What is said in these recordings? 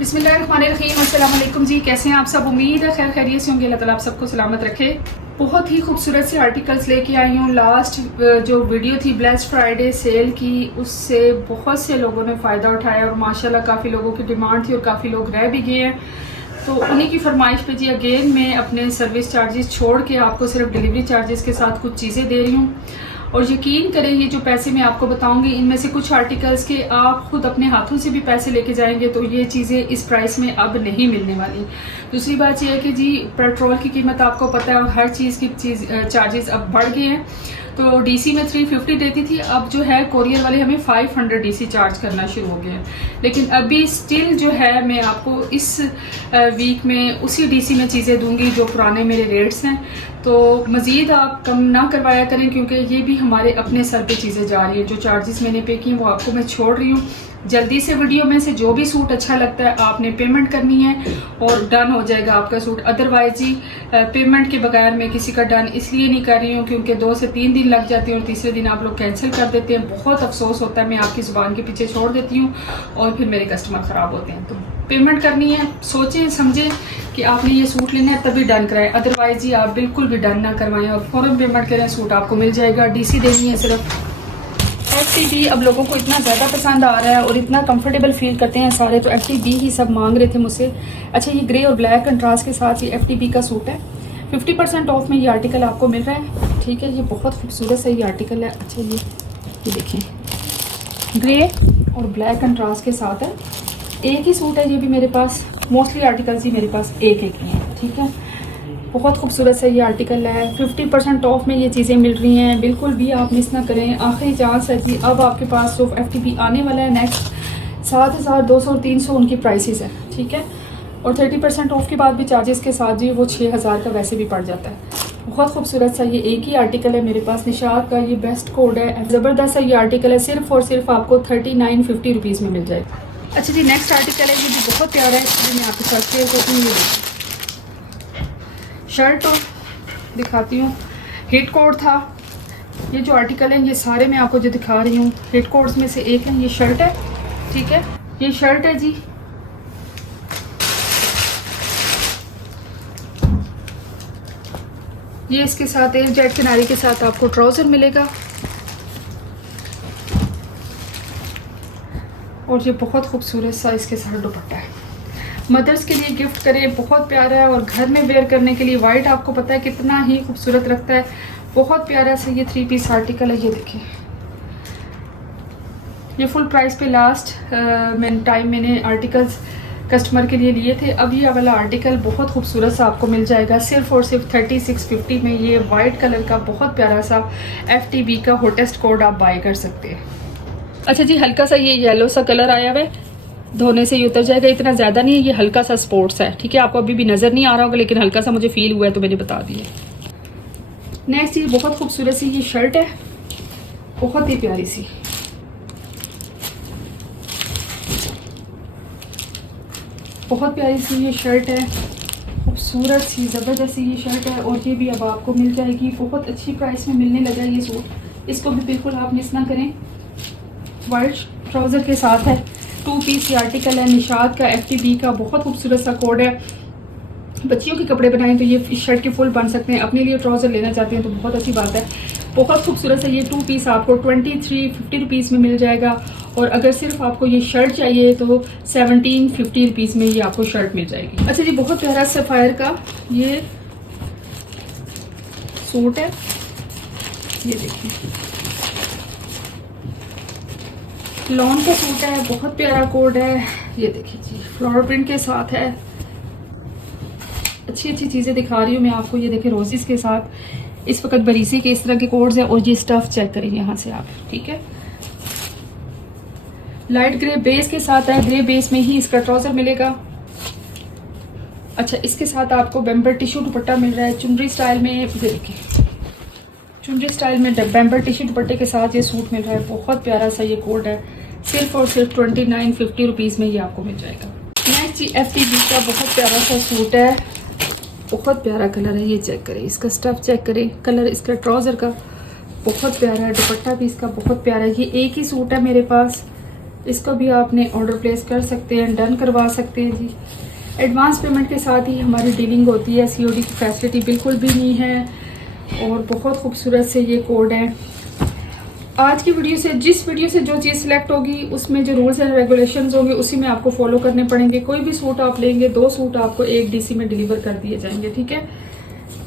बिस्मिल्लाहिर्रहमानिर्रहीम, अस्सलाम वालेकुम जी। कैसे हैं आप सब? उम्मीद है खैर खैरियत से होंगे। अल्लाह ताला आप सबको सलामत रखे। बहुत ही खूबसूरत से आर्टिकल्स लेके आई हूँ। लास्ट जो वीडियो थी ब्लेस्ड फ्राइडे सेल की, उससे बहुत से लोगों ने फ़ायदा उठाया और माशाल्लाह काफ़ी लोगों की डिमांड थी और काफ़ी लोग रह भी गए हैं। तो उन्हीं की फरमाइश पे जी अगेन मैं अपने सर्विस चार्जेस छोड़ के आपको सिर्फ डिलीवरी चार्जेस के साथ कुछ चीज़ें दे रही हूँ। और यकीन करें, ये जो पैसे मैं आपको बताऊंगी इनमें से कुछ आर्टिकल्स के आप खुद अपने हाथों से भी पैसे लेके जाएंगे तो ये चीज़ें इस प्राइस में अब नहीं मिलने वाली। दूसरी बात यह है कि जी पेट्रोल की कीमत आपको पता है, हर चीज़ की चार्जेस अब बढ़ गए हैं। तो डीसी में 350 देती थी, अब जो है कोरियर वाले हमें 500 डीसी चार्ज करना शुरू हो गया है। लेकिन अभी स्टिल जो है मैं आपको इस वीक में उसी डीसी में चीज़ें दूंगी जो पुराने मेरे रेट्स हैं। तो मज़ीद आप कम ना करवाया करें, क्योंकि ये भी हमारे अपने सर पे चीज़ें जा रही हैं। जो चार्जेस मैंने पे किए वो आपको मैं छोड़ रही हूँ। जल्दी से वीडियो में से जो भी सूट अच्छा लगता है आपने पेमेंट करनी है और डन हो जाएगा आपका सूट। अदरवाइज जी पेमेंट के बगैर मैं किसी का डन इसलिए नहीं कर रही हूँ क्योंकि 2 से 3 दिन लग जाते हैं और तीसरे दिन आप लोग कैंसिल कर देते हैं। बहुत अफसोस होता है, मैं आपकी ज़ुबान के पीछे छोड़ देती हूँ और फिर मेरे कस्टमर ख़राब होते हैं। तो पेमेंट करनी है, सोचें समझें कि आपने ये सूट लेना है तभी डन कराएं। अदरवाइज जी आप बिल्कुल भी डन ना करवाएं और फ़ौरन पेमेंट करें, सूट आपको मिल जाएगा। डीसी देनी है सिर्फ। FTB अब लोगों को इतना ज़्यादा पसंद आ रहा है और इतना कंफर्टेबल फील करते हैं सारे, तो FTB ही सब मांग रहे थे मुझसे। अच्छा, ये ग्रे और ब्लैक कंट्रास्ट के साथ ये FTB का सूट है। 50% ऑफ में ये आर्टिकल आपको मिल रहा है। ठीक है, ये बहुत खूबसूरत सा ये आर्टिकल है। अच्छा, ये देखें, ग्रे और ब्लैक कंट्रास्ट के साथ है। एक ही सूट है ये भी मेरे पास, मोस्टली आर्टिकल्स ही मेरे पास एक एक ही हैं। ठीक है, बहुत खूबसूरत सा ये आर्टिकल है। 50% ऑफ में ये चीज़ें मिल रही हैं, बिल्कुल भी आप मिस ना करें। आखिरी चांस है कि अब आपके पास सिर्फ FTB आने वाला है नेक्स्ट। 7,200 और 300 उनकी प्राइसेस है। ठीक है, और 30% ऑफ के बाद भी चार्जेस के साथ जी वो 6,000 का वैसे भी पड़ जाता है। बहुत खूबसूरत सा ये एक ही आर्टिकल है मेरे पास। निशात का ये बेस्ट कोड है, ज़बरदस्त सा ये आर्टिकल है। सिर्फ और सिर्फ आपको 3950 रुपीज़ में मिल जाएगा। अच्छा जी, नेक्स्ट आर्टिकल है, ये भी बहुत प्यारा है, इसलिए मैं आपके साथ शेयर करती हूँ। ये शर्ट और दिखाती हूँ, हिट कोड था। ये जो आर्टिकल है ये सारे मैं आपको जो दिखा रही हूँ हिट कोड्स में से एक है। ये शर्ट है, ठीक है, ये शर्ट है जी। ये इसके साथ एयर जेट किनारी के साथ आपको ट्राउज़र मिलेगा और ये बहुत खूबसूरत सा इसके साथ दुपट्टा है। मदर्स के लिए गिफ्ट करें, बहुत प्यारा है। और घर में वेयर करने के लिए वाइट आपको पता है कितना ही खूबसूरत लगता है। बहुत प्यारा सा ये 3 पीस आर्टिकल है। ये देखिए, ये फुल प्राइस पे लास्ट मैंने आर्टिकल्स कस्टमर के लिए लिए थे। अब ये वाला आर्टिकल बहुत खूबसूरत सा आपको मिल जाएगा सिर्फ और सिर्फ 3650 में। ये वाइट कलर का बहुत प्यारा सा FTB का हॉटेस्ट कोड आप बाय कर सकते हैं। अच्छा जी, हल्का सा ये येलो सा कलर आया हुआ है, धोने से ये उतर जाएगा। इतना ज़्यादा नहीं है, ये हल्का सा स्पोर्ट्स है। ठीक है, आपको अभी भी नज़र नहीं आ रहा होगा लेकिन हल्का सा मुझे फील हुआ है तो मैंने बता दिया। नेक्स्ट ये बहुत खूबसूरत सी ये शर्ट है, बहुत ही प्यारी सी। बहुत प्यारी सी ये शर्ट है, खूबसूरत सी ज़बरदस्त सी ये शर्ट है और ये भी अब आपको मिल जाएगी बहुत अच्छी प्राइस में मिलने लगा ये सूट। इसको भी बिल्कुल आप मिस ना करें। वाइट ट्राउज़र के साथ है, 2 पीस ये आर्टिकल है। निशात का FTB का बहुत खूबसूरत सा कोड है। बच्चियों के कपड़े बनाएं तो ये शर्ट के फुल बन सकते हैं। अपने लिए ट्राउज़र लेना चाहते हैं तो बहुत अच्छी बात है। बहुत खूबसूरत है ये 2 पीस आपको 2350 रुपीज़ में मिल जाएगा। और अगर सिर्फ आपको ये शर्ट चाहिए तो 1750 रुपीज़ में ये आपको शर्ट मिल जाएगी। अच्छा जी, बहुत प्यारा सफ़ायर का ये सूट है। ये देखिए, लॉन का सूट है, बहुत प्यारा कोड है। ये देखिए जी, फ्लोरल प्रिंट के साथ है। अच्छी अच्छी चीज़ें दिखा रही हूँ मैं आपको। ये देखिए, रोजेस के साथ इस वक्त बरीसे के इस तरह के कोड्स हैं। और ये स्टफ चेक करें यहाँ से आप। ठीक है, लाइट ग्रे बेस के साथ है, ग्रे बेस में ही इसका ट्राउज़र मिलेगा। अच्छा, इसके साथ आपको बेम्बर टिश्यू दुपट्टा मिल रहा है चुनरी स्टाइल में। ये देखिए, चुनरी स्टाइल में बेम्बर टिश्यू दुपट्टे के साथ ये सूट मिल रहा है। बहुत प्यारा सा ये कोड है, सिर्फ और सिर्फ 2950 रुपीज़ में ये आपको मिल जाएगा। नेक्स्ट जी FTB का बहुत प्यारा सा सूट है, बहुत प्यारा कलर है। ये चेक करें, इसका स्टफ चेक करें, कलर इसका ट्राउज़र का बहुत प्यारा है, दुपट्टा भी इसका बहुत प्यारा है। ये एक ही सूट है मेरे पास, इसको भी आपने ऑर्डर प्लेस कर सकते हैं, डन करवा सकते हैं जी। एडवांस पेमेंट के साथ ही हमारी डीलिंग होती है, COD की फैसिलिटी बिल्कुल भी नहीं है। और बहुत खूबसूरत से ये कोड है। आज की वीडियो से, जिस वीडियो से जो चीज़ सिलेक्ट होगी उसमें जो रूल्स एंड रेगुलेशंस होंगे उसी में आपको फॉलो करने पड़ेंगे। कोई भी सूट आप लेंगे 2 सूट आपको 1 DC में डिलीवर कर दिए जाएंगे, ठीक है।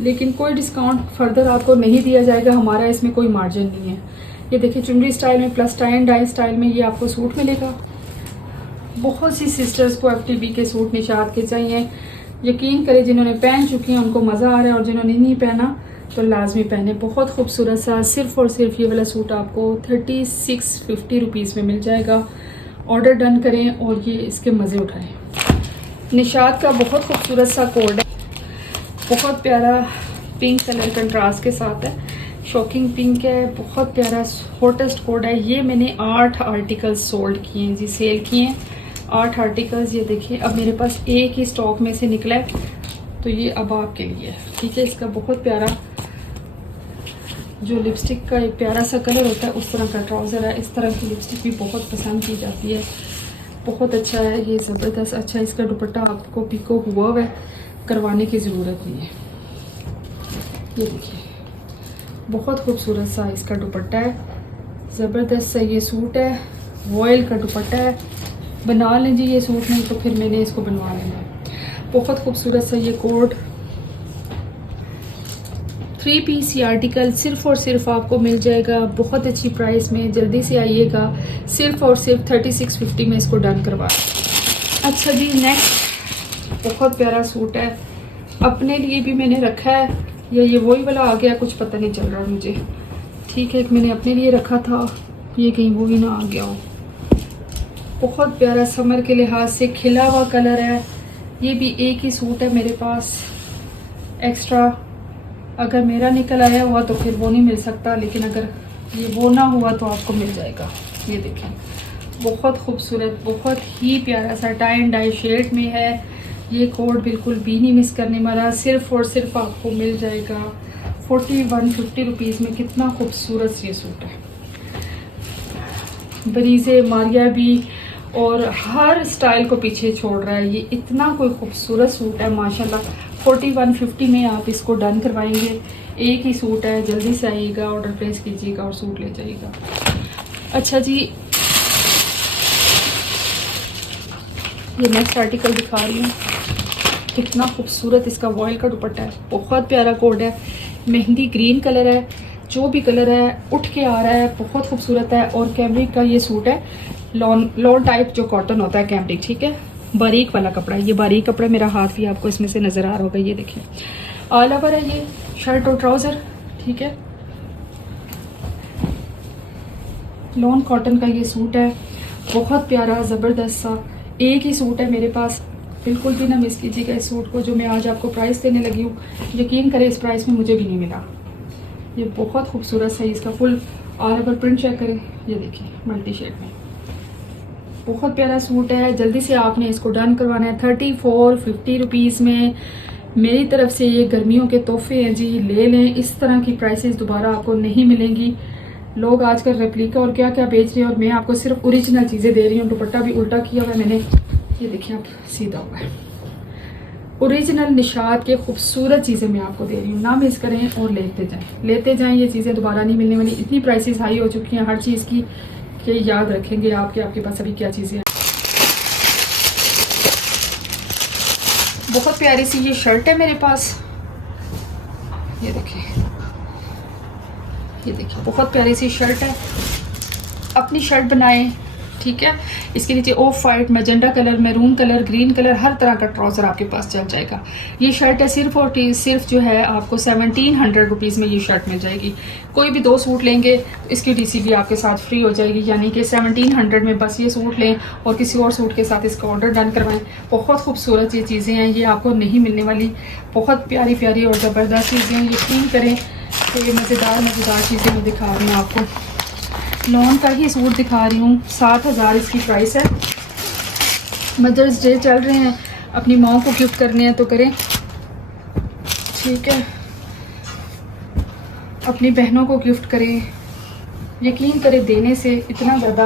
लेकिन कोई डिस्काउंट फर्दर आपको नहीं दिया जाएगा, हमारा इसमें कोई मार्जिन नहीं है। ये देखिए चुनरी स्टाइल में plus tie and dye style में ये आपको सूट मिलेगा। बहुत सी सिस्टर्स को FTB के सूट निशात के चाहिए। यकीन करें जिन्होंने पहन चुकी हैं उनको मज़ा आ रहा है, और जिन्होंने नहीं पहना तो लाजमी पहने। बहुत खूबसूरत सा सिर्फ और सिर्फ ये वाला सूट आपको 3650 रुपीज़ में मिल जाएगा। ऑर्डर डन करें और ये इसके मज़े उठाएं। निशात का बहुत खूबसूरत सा कोड है, बहुत प्यारा पिंक कलर कंट्रास्ट के साथ है, शॉकिंग पिंक है, बहुत प्यारा हॉटेस्ट कोड है। ये मैंने 8 आर्टिकल्स सोल्ड किए हैं जी, सेल किए हैं 8 आर्टिकल्स। ये देखिए अब मेरे पास एक ही स्टॉक में से निकला है, तो ये अब आपके लिए है, ठीक है। इसका बहुत प्यारा जो लिपस्टिक का एक प्यारा सा कलर होता है उस तरह का ट्राउज़र है। इस तरह की लिपस्टिक भी बहुत पसंद की जाती है, बहुत अच्छा है ये, ज़बरदस्त अच्छा है। इसका दुपट्टा आपको पिको हुआ है, करवाने की ज़रूरत नहीं है। ये देखिए बहुत खूबसूरत सा इसका दुपट्टा है, ज़बरदस्त सा ये सूट है, वॉयल का दुपट्टा है। बना लें जी ये सूट, नहीं तो फिर मैंने इसको बनवा लेना। बहुत खूबसूरत सा ये कोट 3 पीस ये आर्टिकल सिर्फ और सिर्फ आपको मिल जाएगा बहुत अच्छी प्राइस में। जल्दी से आइएगा, सिर्फ और सिर्फ 3650 में इसको डन करवा। अच्छा जी नेक्स्ट बहुत प्यारा सूट है, अपने लिए भी मैंने रखा है, या ये वही वाला आ गया कुछ पता नहीं चल रहा मुझे, ठीक है। एक मैंने अपने लिए रखा था, ये कहीं वो ही ना आ गया हो। बहुत प्यारा समर के लिहाज से खिला हुआ कलर है। ये भी एक ही सूट है मेरे पास एक्स्ट्रा, अगर मेरा निकल आया हुआ तो फिर वो नहीं मिल सकता, लेकिन अगर ये वो ना हुआ तो आपको मिल जाएगा। ये देखें बहुत खूबसूरत, बहुत ही प्यारा सा टाई एंड डाई शेड में है। ये कोड बिल्कुल भी नहीं मिस करने वाला, सिर्फ और सिर्फ आपको मिल जाएगा 4150 रुपीज़ में। कितना खूबसूरत ये सूट है, बरीज़े मारिया भी और हर स्टाइल को पीछे छोड़ रहा है। ये इतना कोई खूबसूरत सूट है माशाल्लाह। 4150 में आप इसको डन करवाएंगे। एक ही सूट है, जल्दी से आइएगा, ऑर्डर प्लेस कीजिएगा और सूट ले जाइएगा। अच्छा जी ये नेक्स्ट आर्टिकल दिखा रही हूँ, कितना खूबसूरत इसका वॉयल का दुपट्टा है, बहुत प्यारा कोड है, मेहंदी ग्रीन कलर है, जो भी कलर है उठ के आ रहा है, बहुत खूबसूरत है। और कैमरिक का ये सूट है, लॉन टाइप जो कॉटन होता है कैमरिक, ठीक है, बारीक वाला कपड़ा है। ये बारीक कपड़ा, मेरा हाथ भी आपको इसमें से नज़र आ रहा होगा। ये देखिए ऑल ओवर है ये शर्ट और ट्राउज़र, ठीक है, लॉन कॉटन का ये सूट है, बहुत प्यारा ज़बरदस्त सा। एक ही सूट है मेरे पास, बिल्कुल भी ना मिस कीजिएगा इस सूट को जो मैं आज आपको प्राइस देने लगी हूँ। यकीन करें इस प्राइस में मुझे भी नहीं मिला। ये बहुत खूबसूरत सा, इसका full all over print check करें, ये देखिए मल्टी शेड में, बहुत प्यारा सूट है। जल्दी से आपने इसको डन करवाना है 3450 रुपीज़ में। मेरी तरफ से ये गर्मियों के तोहफे हैं जी, ले लें। इस तरह की प्राइसेस दोबारा आपको नहीं मिलेंगी। लोग आजकल रेप्लिका और क्या क्या बेच रहे हैं और मैं आपको सिर्फ ओरिजिनल चीज़ें दे रही हूँ। दुपट्टा भी उल्टा किया हुआ है मैंने, ये देखिए आप, सीधा हुआ है। ओरिजिनल निशात के खूबसूरत चीज़ें मैं आपको दे रही हूँ, ना मिस करें और लेते जाएं। ये चीज़ें दोबारा नहीं मिलने वाली। इतनी प्राइसेस हाई हो चुकी हैं हर चीज़ की कि याद रखेंगे आपके पास अभी क्या चीज़ें हैं। बहुत प्यारी सी ये शर्ट है मेरे पास, ये देखिए बहुत प्यारी सी शर्ट है। अपनी शर्ट बनाएं, ठीक है। इसके नीचे off white, magenta colour, maroon colour, green colour, हर तरह का ट्राउज़र आपके पास चल जाएगा। ये शर्ट है सिर्फ और सिर्फ जो है आपको 1700 रुपीज़ में ये शर्ट मिल जाएगी। कोई भी 2 सूट लेंगे तो इसकी DC भी आपके साथ फ्री हो जाएगी, यानी कि 1700 में बस ये सूट लें और किसी और सूट के साथ इसका ऑर्डर डन करवाएं। बहुत खूबसूरत ये चीज़ें हैं, ये आपको नहीं मिलने वाली। बहुत प्यारी प्यारी और ज़बरदस्त चीज़ें हैं। यकीन करें कि मज़ेदार चीज़ें मैं दिखा रही हूँ आपको। लॉन का ही सूट दिखा रही हूँ, 7000 इसकी प्राइस है। मदर्स डे चल रहे हैं, अपनी माँ को गिफ्ट करने हैं तो करें, ठीक है, अपनी बहनों को गिफ्ट करें। यकीन करें देने से इतना ज़्यादा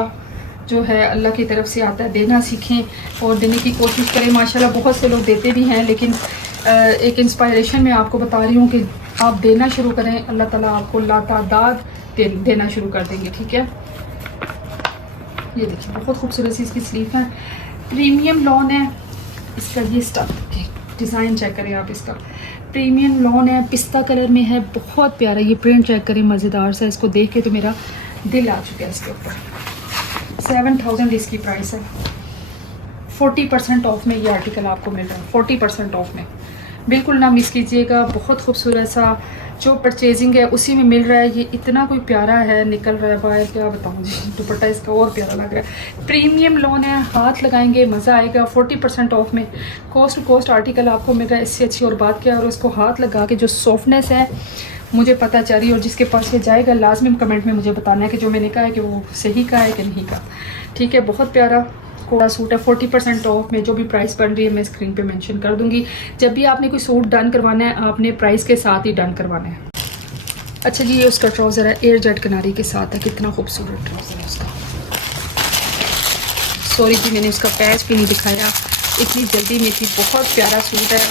जो है अल्लाह की तरफ से आता है, देना सीखें और देने की कोशिश करें। माशाल्लाह बहुत से लोग देते भी हैं, लेकिन एक इंस्पायरेशन में आपको बता रही हूँ कि आप देना शुरू करें, अल्लाह ताला आपको लातादाद देना शुरू कर देंगे। ठीक है, ये देखिए बहुत खूबसूरत सी इसकी स्लीव है, प्रीमियम लॉन है इसका। ये स्टाइल डिज़ाइन चेक करें आप, इसका प्रीमियम लॉन है, पिस्ता कलर में है, बहुत प्यारा। ये प्रिंट चेक करें, मज़ेदार सा। इसको देख के तो मेरा दिल आ चुका है इसके ऊपर। 7000 इसकी प्राइस है। 40% ऑफ में ये आर्टिकल आपको मिल रहा है, 40% ऑफ में। बिल्कुल ना मिस कीजिएगा, बहुत खूबसूरत सा जो परचेजिंग है उसी में मिल रहा है। ये इतना कोई प्यारा है, निकल रहा है बाहर, क्या बताऊँ जी। दुपट्टा इसका और प्यारा लग रहा है, प्रीमियम लॉन है, हाथ लगाएंगे मज़ा आएगा। 40% ऑफ में कोस्ट टू कोस्ट आर्टिकल आपको मिल रहा है। इससे अच्छी और बात क्या है, और उसको हाथ लगा के जो सॉफ्टनेस है मुझे पता चल रही है। और जिसके पास ये जाएगा लाजमी कमेंट में मुझे बताना है कि जो मैंने कहा है कि वो सही कहा है कि नहीं कहा। ठीक है, बहुत प्यारा कोड़ा सूट है। 40% ऑफ में जो भी प्राइस बन रही है मैं स्क्रीन पे मेंशन कर दूंगी। जब भी आपने कोई सूट डन करवाना है, आपने प्राइस के साथ ही डन करवाना है। अच्छा जी, ये उसका ट्राउज़र है, एयर जेट किनारी के साथ है। कितना खूबसूरत ट्राउज़र है उसका। सॉरी जी, मैंने उसका पैच भी नहीं दिखाया, इतनी जल्दी में थी। बहुत प्यारा सूट है।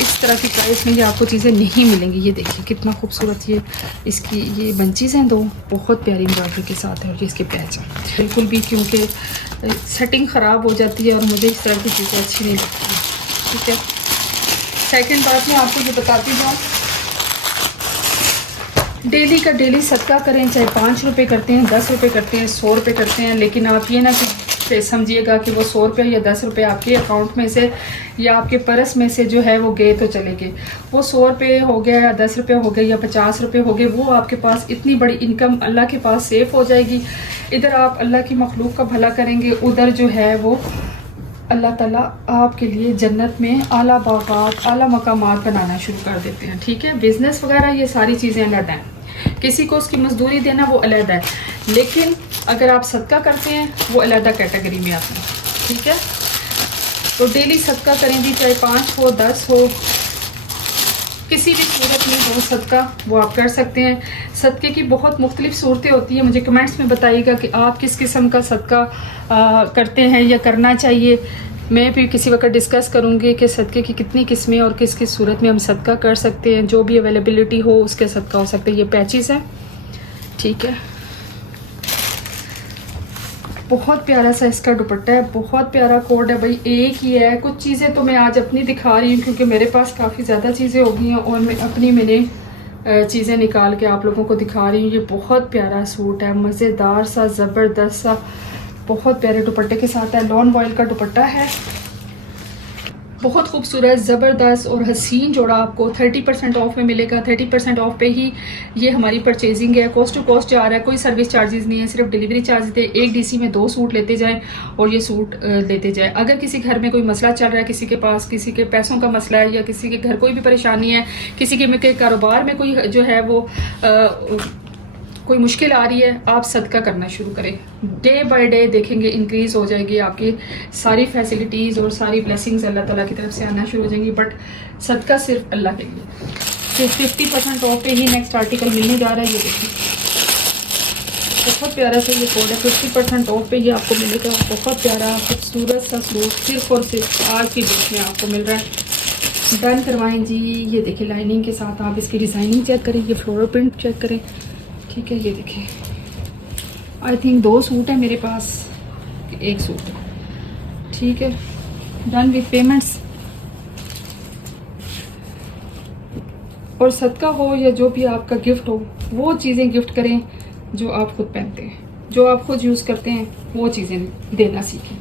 इस तरह की प्राइस में ये आपको चीज़ें नहीं मिलेंगी। ये देखिए कितना खूबसूरत ये इसकी ये बंचीज़ हैं, दो बहुत प्यारी एम्ब्रॉयडरी के साथ है। और ये इसके पैच हैं बिल्कुल भी, क्योंकि सेटिंग ख़राब हो जाती है और मुझे इस तरह की चीज़ें अच्छी नहीं लगती। ठीक है, सेकंड बात मैं आपको ये बताती जाऊँ, डेली का डेली सदका करें, चाहे 5 रुपये करते हैं, 10 रुपये करते हैं, 100 रुपये करते हैं, लेकिन आप ये ना कि समझिएगा कि वो 100 रुपये या 10 रुपये आपके अकाउंट में से या आपके पर्स में से जो है वो गए तो चले गए। वो 100 रुपये हो गया या 10 रुपये हो गए या 50 रुपये हो गए, वो आपके पास इतनी बड़ी इनकम अल्लाह के पास सेफ हो जाएगी। इधर आप अल्लाह की मखलूक का भला करेंगे, उधर जो है वो अल्लाह ताला आपके लिए जन्नत में आला बागात, आला मकामात बनाना शुरू कर देते हैं। ठीक है, बिज़नेस वगैरह ये सारी चीज़ें अलग हैं, किसी को उसकी मजदूरी देना वो अलग है, लेकिन अगर आप सदका करते हैं वो अलग कैटेगरी में आते हैं। ठीक है, तो डेली सदका करें जी, चाहे 5 हो 10 हो, किसी भी सूरत में हो सदका वो आप कर सकते हैं। सदक़े की बहुत मुख्तलिफ सूरतें होती हैं। मुझे कमेंट्स में बताइएगा कि आप किस किस्म का सदका करते हैं या करना चाहिए। मैं फिर किसी वक्त डिस्कस करूँगी कि सदक़े की कितनी किस्में और किस किस सूरत में हम सदका कर सकते हैं। जो भी अवेलेबिलिटी हो उसके सदका हो सकते हैं। ये पैचेस हैं। ठीक है, बहुत प्यारा सा इसका दुपट्टा है, बहुत प्यारा कोड है भाई, एक ही है। कुछ चीज़ें तो मैं आज अपनी दिखा रही हूँ क्योंकि मेरे पास काफ़ी ज़्यादा चीज़ें हो गई हैं और मैंने चीज़ें निकाल के आप लोगों को दिखा रही हूँ। ये बहुत प्यारा सूट है, मज़ेदार सा, ज़बरदस्त सा, बहुत प्यारे दुपट्टे के साथ है। लॉन वॉयल का दुपट्टा है, बहुत खूबसूरत, ज़बरदस्त और हसीन जोड़ा आपको 30% ऑफ में मिलेगा। 30% ऑफ पे ही ये हमारी परचेजिंग है। कोस्ट टू कोस्ट जा रहा है, कोई सर्विस चार्जेस नहीं है, सिर्फ डिलीवरी चार्ज थे। एक डीसी में 2 सूट लेते जाएं और ये सूट लेते जाएं। अगर किसी घर में कोई मसला चल रहा है, किसी के पास किसी के पैसों का मसला है या किसी के घर कोई भी परेशानी है, किसी के कारोबार में कोई जो है वो कोई मुश्किल आ रही है, आप सदका करना शुरू करें। डे बाय डे देखेंगे इंक्रीज़ हो जाएगी आपकी सारी फैसिलिटीज़ और सारी ब्लेसिंग्स अल्लाह ताला की तरफ से आना शुरू हो जाएंगी। बट सदका सिर्फ अल्लाह के लिए। तो 50% ऑफ पे ही नेक्स्ट आर्टिकल मिलने जा रहा है। ये देखिए बहुत प्यारा सा ये कोड है, 50% ऑफ पे ये आपको मिलेगा। बहुत प्यारा खूबसूरत सा सूट सिर्फ और सिर्फ आज की डेट में आपको मिल रहा है। डन करवाएं जी। ये देखिए लाइनिंग के साथ आप इसकी डिज़ाइनिंग चेक करें, ये फ्लोरल प्रिंट चेक करें। ठीक है, ये देखिए आई थिंक 2 सूट है मेरे पास, 1 सूट। ठीक है, डन विथ पेमेंट्स। और सदका हो या जो भी आपका गिफ्ट हो, वो चीज़ें गिफ्ट करें जो आप खुद पहनते हैं, जो आप खुद यूज़ करते हैं, वो चीज़ें देना सीखें।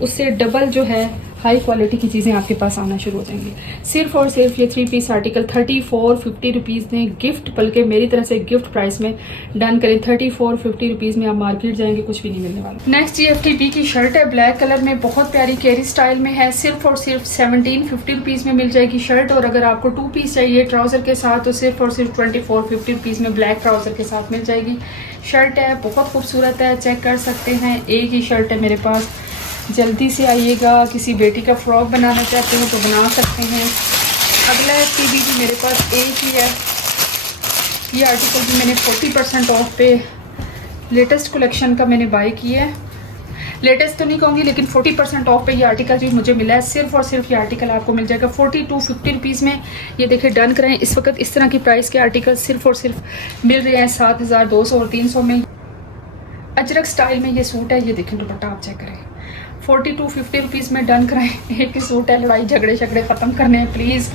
उससे डबल जो है हाई क्वालिटी की चीज़ें आपके पास आना शुरू हो जाएंगी। सिर्फ और सिर्फ ये 3 पीस आर्टिकल 34-50 रुपीज़ में गिफ्ट, बल्कि मेरी तरफ से गिफ्ट प्राइस में डन करें। 34-50 रुपीज़ में आप मार्केट जाएंगे कुछ भी नहीं मिलने वाला। नेक्स्ट GFTB की शर्ट है, ब्लैक कलर में, बहुत प्यारी केरी स्टाइल में है। सिर्फ और सिर्फ 17-50 रुपीज़ में मिल जाएगी शर्ट। और अगर आपको 2 पीस चाहिए ट्राउज़र के साथ तो सिर्फ और सिर्फ 24-50 रुपीज़ में ब्लैक ट्राउज़र के साथ मिल जाएगी। शर्ट है, बहुत खूबसूरत है, चेक कर सकते हैं। एक ही शर्ट है मेरे पास, जल्दी से आइएगा। किसी बेटी का फ्रॉक बनाना चाहते हैं तो बना सकते हैं। अगला FTB भी मेरे पास एक ही है। ये आर्टिकल भी मैंने 40% ऑफ पे लेटेस्ट कलेक्शन का मैंने बाय किया है लेटेस्ट तो नहीं कहूँगी, लेकिन 40% ऑफ पे ये आर्टिकल जो मुझे मिला है, सिर्फ और सिर्फ ये आर्टिकल आपको मिल जाएगा 40 to 50 रुपीज़ में। ये देखिए डन करें, इस वक्त इस तरह की प्राइस के आर्टिकल सिर्फ और सिर्फ मिल रहे हैं 7200 और 300 में। अजरक स्टाइल में ये सूट है, ये देखें दुपट्टा आप चेक करें, 40 to 50 रुपीज़ में डन कराएं। एक ही सूट है, लड़ाई झगड़े ख़त्म करने हैं प्लीज़।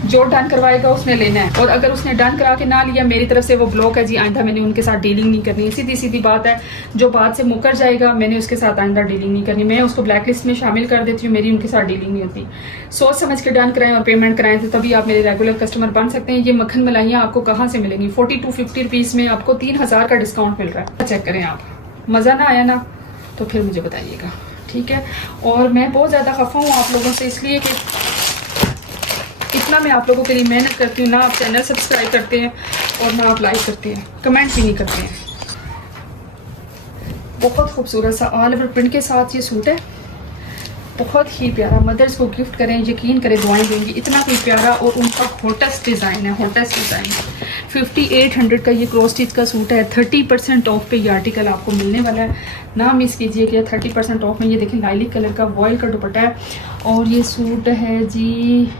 जो डन करवाएगा उसने लेना है, और अगर उसने डन करा के ना लिया, मेरी तरफ से वो ब्लॉक है जी, आइंदा मैंने उनके साथ डीलिंग नहीं करनी। सीधी सीधी बात है, जो बात से मुकर जाएगा मैंने उसके साथ आइंदा डीलिंग नहीं करनी, मैं उसको ब्लैक लिस्ट में शामिल कर देती हूँ, मेरी उनके साथ डीलिंग नहीं होती। सोच समझ के डन कराएं और पेमेंट कराएं, तो तभी आप मेरे रेगुलर कस्टमर बन सकते हैं। ये मक्खन मलाइयाँ आपको कहाँ से मिलेंगी? 40 to 50 रुपीज़ में आपको 3000 का डिस्काउंट मिल रहा है। चेक करें आप, मज़ा ना आया ना तो फिर मुझे बताइएगा, ठीक है। और मैं बहुत ज़्यादा खफा हूँ आप लोगों से, इसलिए कि इतना मैं आप लोगों के लिए मेहनत करती हूँ, ना आप चैनल सब्सक्राइब करते हैं और ना आप लाइक करते हैं, कमेंट भी नहीं करते हैं। बहुत खूबसूरत सा ऑल ओवर प्रिंट के साथ ये सूट है, बहुत ही प्यारा। मदर्स को गिफ्ट करें, यकीन करें दुआएं देंगी, इतना कोई प्यारा। और उनका हॉटेस्ट डिज़ाइन है, हॉटेस्ट डिज़ाइन। 5800 का ये क्रॉस स्टिच का सूट है। 30% ऑफ पे ये आर्टिकल आपको मिलने वाला है, ना मिस कीजिए कि 30% ऑफ में। ये देखें लाइलिक कलर का वॉयल का दुपट्टा है, और ये सूट है जी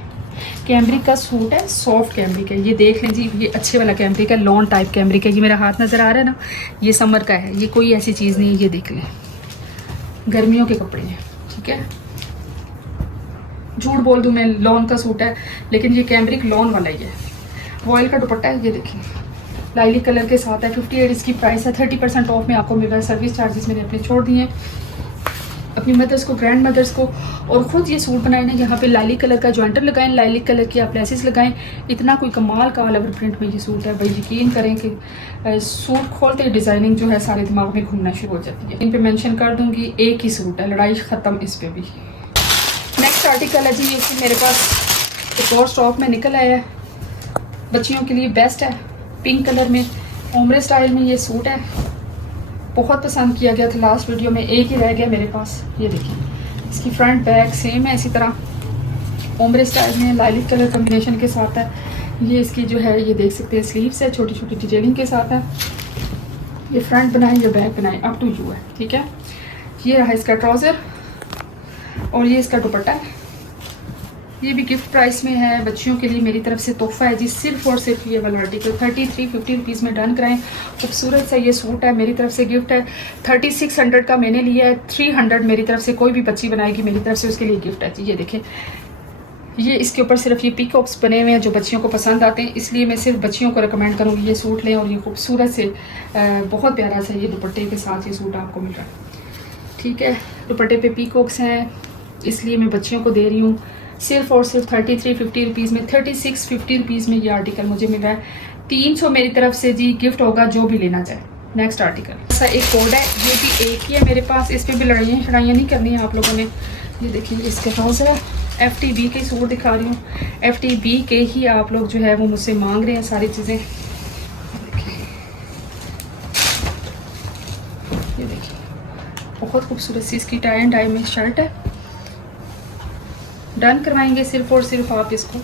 कैमरिक का सूट है, सॉफ्ट कैमरिक है। ये देख लें जी, ये अच्छे वाला कैमरिक है, लॉन टाइप कैमरिक है। ये मेरा हाथ नज़र आ रहा है ना, ये समर का है, ये कोई ऐसी चीज़ नहीं है। ये देख लें, गर्मियों के कपड़े हैं, ठीक है। झूठ बोल दूं मैं, लॉन का सूट है, लेकिन ये कैमरिक लॉन वाला ही है। वॉयल का दुपट्टा है, ये देखिए लाइलिक कलर के साथ है। 58 इसकी प्राइस है। 30% ऑफ में आपको मिल रहा है। सर्विस चार्जेस मैंने अपने छोड़ दिए हैं, अपनी मदर्स को, ग्रैंड मदर्स को। और ख़ुद ये सूट बनाए ना, यहाँ पे लाइलिक कलर का जॉइंटर लगाएं, लाइलिक कलर की आप लेसेस लगाएं। इतना कोई कमाल का ऑल ओवर प्रिंट में ये सूट है भाई, यकीन करें कि सूट खोलते ही डिज़ाइनिंग जो है सारे दिमाग में घूमना शुरू हो जाती है। इन पे मेंशन कर दूंगी, एक ही सूट है, लड़ाई ख़त्म इस पे भी। नेक्स्ट आर्टिकल है जी, ये मेरे पास एक और स्टॉक में निकल आया है, बच्चियों के लिए बेस्ट है। पिंक कलर में ओमरे स्टाइल में ये सूट है, बहुत पसंद किया गया था लास्ट वीडियो में, एक ही रह गया मेरे पास। ये देखिए इसकी फ्रंट बैक सेम है, इसी तरह ओमरे स्टाइल में लाइलिक कलर कॉम्बिनेशन के साथ है। ये इसकी जो है ये देख सकते हैं स्लीव्स है, छोटी छोटी डिटेलिंग के साथ है। ये फ्रंट बनाए या बैक बनाए, अप टू यू है, ठीक है। ये रहा इसका ट्राउज़र, और ये इसका दुपट्टा है। ये भी गिफ्ट प्राइस में है, बच्चियों के लिए मेरी तरफ से तोहफा है जी। सिर्फ और सिर्फ ये वाला आर्टिकल 3350 रुपीज़ में डन कराएं। खूबसूरत सा ये सूट है, मेरी तरफ से गिफ्ट है। 3600 का मैंने लिया है, 300 मेरी तरफ से कोई भी बच्ची बनाएगी मेरी तरफ से उसके लिए गिफ्ट है जी। ये देखें, ये इसके ऊपर सिर्फ ये पीकॉक्स बने हुए हैं जो बच्चियों को पसंद आते हैं, इसलिए मैं सिर्फ बच्चियों को रिकमेंड करूँगी ये सूट लें। और ये खूबसूरत से बहुत प्यारा सा ये दुपट्टे के साथ ये सूट आपको मिल रहा है, ठीक है। दुपट्टे पे पीकॉक्स हैं, इसलिए मैं बच्चियों को दे रही हूँ सिर्फ और सिर्फ 3350 रुपीज़ में। 3650 रुपीज़ में ये आर्टिकल मुझे मिल रहा है। 300 मेरी तरफ से जी गिफ्ट होगा जो भी लेना चाहे। नेक्स्ट आर्टिकल ऐसा एक कोड है, ये भी एक ही है मेरे पास, इस पर भी लड़ाइयाँ नहीं करनी है आप लोगों ने। ये देखिए इसके ट्राउज़र है, FTB के सूट दिखा रही हूँ, FTB के ही आप लोग जो है वो मुझसे मांग रहे हैं सारी चीज़ें। ये देखिए बहुत खूबसूरत सी इसकी टाई एंड डाई में शर्ट है। डन करवाएंगे सिर्फ और सिर्फ आप इसको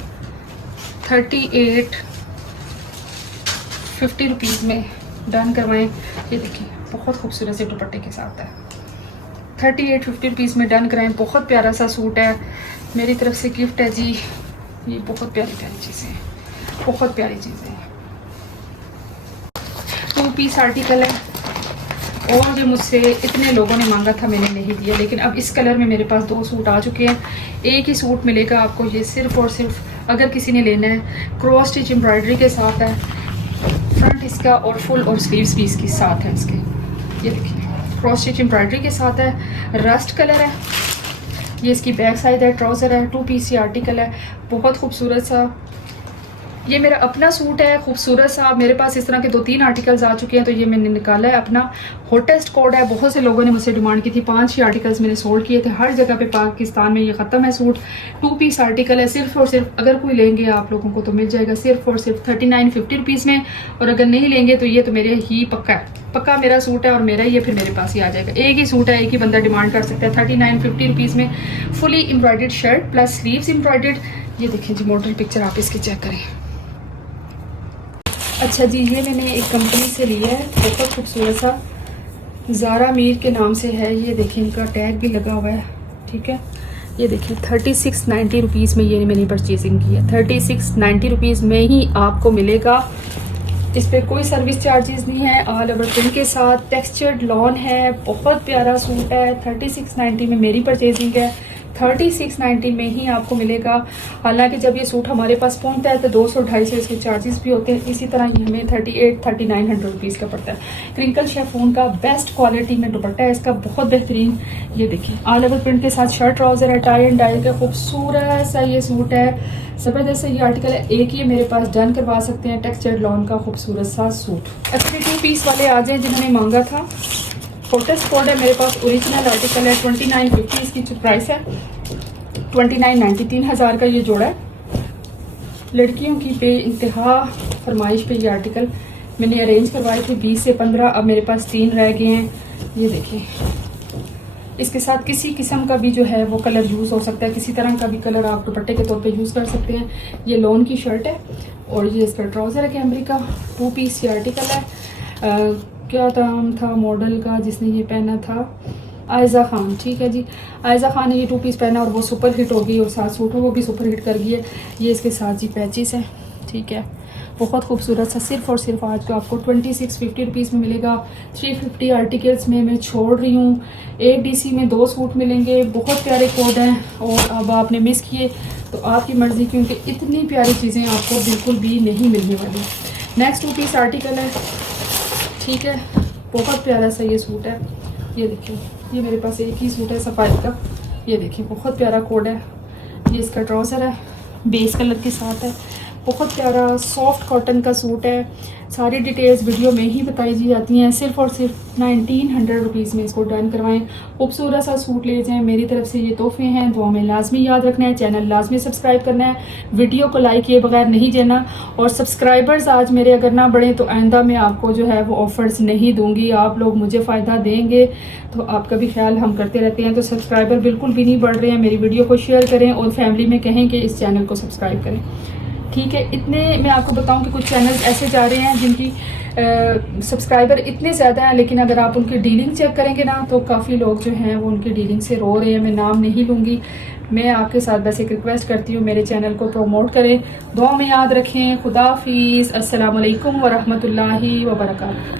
3850 रुपीज़ में डन करवाएं। ये देखिए बहुत खूबसूरत से दुपट्टे के साथ है। 3850 रुपीज़ में डन कराएं। बहुत प्यारा सा सूट है, मेरी तरफ से गिफ्ट है जी। ये बहुत प्यारी प्यारी चीज़ें हैं, बहुत प्यारी चीज़ें हैं। 2 पीस आर्टिकल है, और ये मुझसे इतने लोगों ने मांगा था मैंने नहीं दिया, लेकिन अब इस कलर में मेरे पास 2 सूट आ चुके हैं। एक ही सूट मिलेगा आपको ये सिर्फ और सिर्फ, अगर किसी ने लेना है। क्रॉस स्टिच एम्ब्रॉयडरी के साथ है, फ्रंट इसका और फुल और स्लीव्स भी इसके साथ है इसके। ये देखिए क्रॉस स्टिच एम्ब्रॉयडरी के साथ है, रस्ट कलर है। ये इसकी बैक साइड है, ट्राउज़र है, 2 पीस आर्टिकल है, बहुत खूबसूरत सा। ये मेरा अपना सूट है, खूबसूरत सा। मेरे पास इस तरह के 2-3 आर्टिकल्स आ चुके हैं, तो ये मैंने निकाला है अपना। हॉटेस्ट कोड है, बहुत से लोगों ने मुझसे डिमांड की थी, 5 ही आर्टिकल्स मैंने सोल्ड किए थे हर जगह पे पाकिस्तान में। ये ख़त्म है सूट। 2 पीस आर्टिकल है, सिर्फ और सिर्फ अगर कोई लेंगे आप लोगों को तो मिल जाएगा सिर्फ और सिर्फ 3950 रुपीज़ में। और अगर नहीं लेंगे तो ये तो मेरे ही पक्का है, पक्का मेरा सूट है और मेरा ही है, फिर मेरे पास ही आ जाएगा। एक ही सूट है, एक ही बंदा डिमांड कर सकता है। 3950 रुपीज़ में fully embroidered shirt plus sleeves embroidered. ये देखें जी मॉडल पिक्चर आप इसकी चेक करें। अच्छा जी, ये मैंने एक कंपनी से लिया है, बहुत खूबसूरत सा ज़ारा मीर के नाम से है। ये देखिए इनका टैग भी लगा हुआ है, ठीक है। ये देखिए 3690 रुपीज़ में ये मैंने परचेजिंग की है। 3690 रुपीज़ में ही आपको मिलेगा। इस पर कोई सर्विस चार्जेस नहीं है। ऑल ओवर प्रिंट के साथ टेक्सचर्ड लॉन है, बहुत प्यारा सूट है। 3690 में मेरी परचेजिंग है, 3690 में ही आपको मिलेगा। हालांकि जब ये सूट हमारे पास पहुंचता है तो 200-250 इसके चार्जेस भी होते हैं। इसी तरह ये हमें 3800-3900 रुपीज़ का पड़ता है। क्रिंकल शेफून का बेस्ट क्वालिटी में दुपट्टा है इसका, बहुत बेहतरीन। ये देखिए ऑल ओवर प्रिंट के साथ शर्ट ट्राउजर है, टाई एंड डाई का खूबसूरत सा ये सूट है। ज़बरदस्त से ये आर्टिकल है। एक ये मेरे पास डन करवा सकते हैं टेक्सचर्ड लॉन का खूबसूरत सा सूट। एक्चुअली 2 पीस वाले आ जाए जिन्होंने मांगा था। होटेस्ट कोड है मेरे पास, ओरिजिनल आर्टिकल है। 2950 इसकी जो प्राइस है, 2990, 3000 का ये जोड़ा है। लड़कियों की बे इंतहा फरमाइश पे ये आर्टिकल मैंने अरेंज करवाए थे 20 से 15, अब मेरे पास 3 रह गए हैं। ये देखिए इसके साथ किसी किस्म का भी जो है वो कलर यूज़ हो सकता है, किसी तरह का भी कलर आप दुपट्टे के तौर पे यूज़ कर सकते हैं। ये लॉन की शर्ट है और ये इसका ट्राउज़र है कैमरी का। 2 पीस ये आर्टिकल है। क्या नाम था मॉडल का जिसने ये पहना था? आयज़ा खान, ठीक है जी। आयज़ा खान ने ये 2 पीस पहना और वो सुपर हिट हो गई, और साथ सूट वो भी सुपर हिट कर गई है। ये इसके साथ जी पैचेस है, ठीक है। बहुत खूबसूरत सा, सिर्फ और सिर्फ आज को आपको 2650 रुपीज़ में मिलेगा। 350 आर्टिकल्स में मैं छोड़ रही हूँ। 8 DC में 2 सूट मिलेंगे। बहुत प्यारे कोड हैं, और अब आपने मिस किए तो आपकी मर्ज़ी, क्योंकि इतनी प्यारी चीज़ें आपको बिल्कुल भी नहीं मिलने वाली। नेक्स्ट 2 पीस आर्टिकल है, ठीक है। बहुत प्यारा सा ये सूट है। ये देखिए ये मेरे पास एक ही सूट है सफ़ारी का। ये देखिए बहुत प्यारा कोड है। ये इसका ट्राउज़र है, बेस कलर के साथ है। बहुत प्यारा सॉफ्ट कॉटन का सूट है। सारी डिटेल्स वीडियो में ही बताई जाती हैं। सिर्फ और सिर्फ 1900 रुपीज़ में इसको डन करवाएं। खूबसूरत सा सूट ले जाएं। मेरी तरफ से ये तोहफे हैं, दुआ में लाजमी याद रखना है। चैनल लाजमी सब्सक्राइब करना है, वीडियो को लाइक किए बगैर नहीं जाना। और सब्सक्राइबर्स आज मेरे अगर ना बढ़े तो आइंदा मैं आपको जो है वो ऑफर्स नहीं दूंगी। आप लोग मुझे फ़ायदा देंगे तो आपका भी ख्याल हम करते रहते हैं। तो सब्सक्राइबर बिल्कुल भी नहीं बढ़ रहे हैं। मेरी वीडियो को शेयर करें और फैमिली में कहें कि इस चैनल को सब्सक्राइब करें, ठीक है। इतने मैं आपको बताऊं कि कुछ चैनल्स ऐसे जा रहे हैं जिनकी सब्सक्राइबर इतने ज़्यादा हैं, लेकिन अगर आप उनकी डीलिंग चेक करेंगे ना तो काफ़ी लोग जो हैं वो उनकी डीलिंग से रो रहे हैं। मैं नाम नहीं लूँगी। मैं आपके साथ बस एक रिक्वेस्ट करती हूँ, मेरे चैनल को प्रमोट करें, दुआ में याद रखें। खुदा हाफिज़, अस्सलाम वालेकुम व रहमतुल्लाहि व बरकातहू।